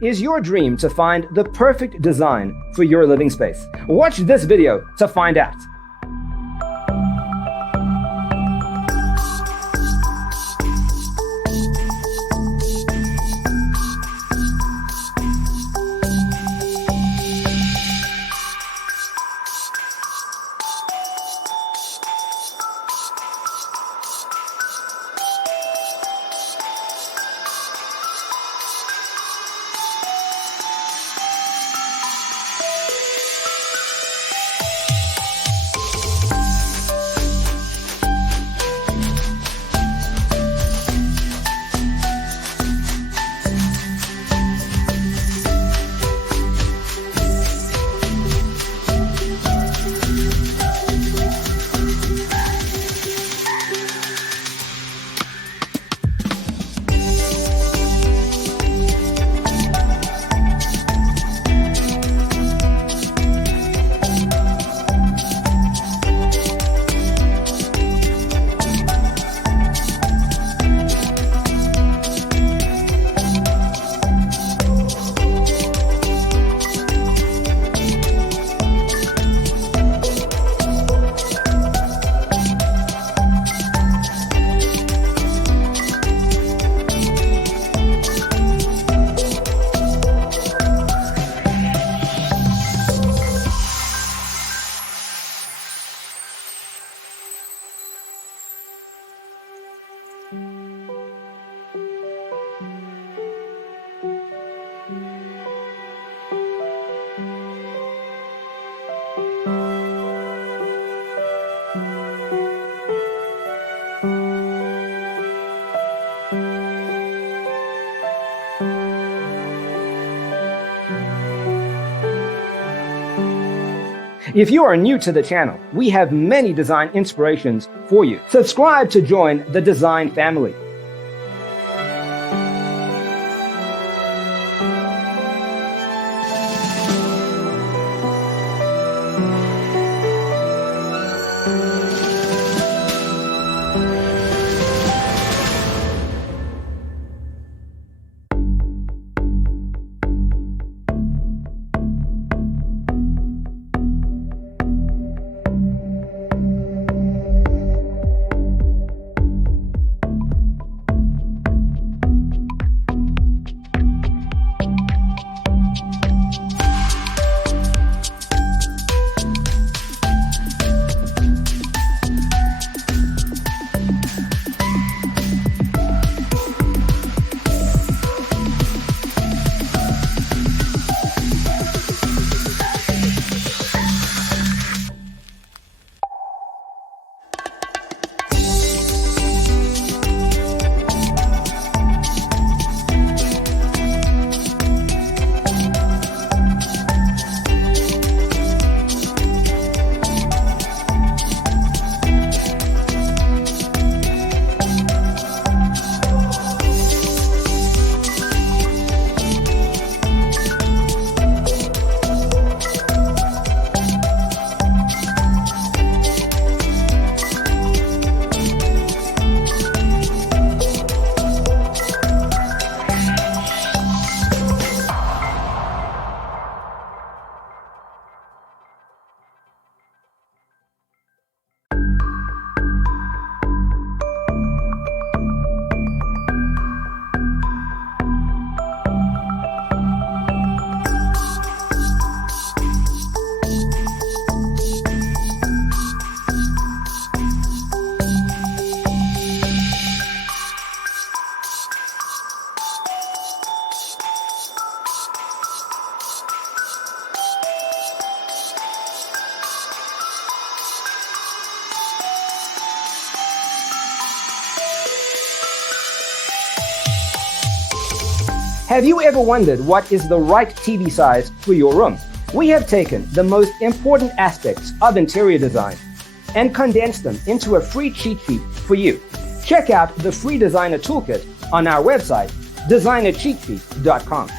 Is your dream to find the perfect design for your living space? Watch this video to find out. If you are new to the channel, we have many design inspirations for you. Subscribe to join the design family. Have you ever wondered what is the right TV size for your room? We have taken the most important aspects of interior design and condensed them into a free cheat sheet for you. Check out the free designer toolkit on our website, designercheatsheet.com.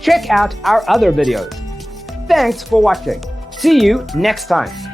Check out our other videos. Thanks for watching. See you next time.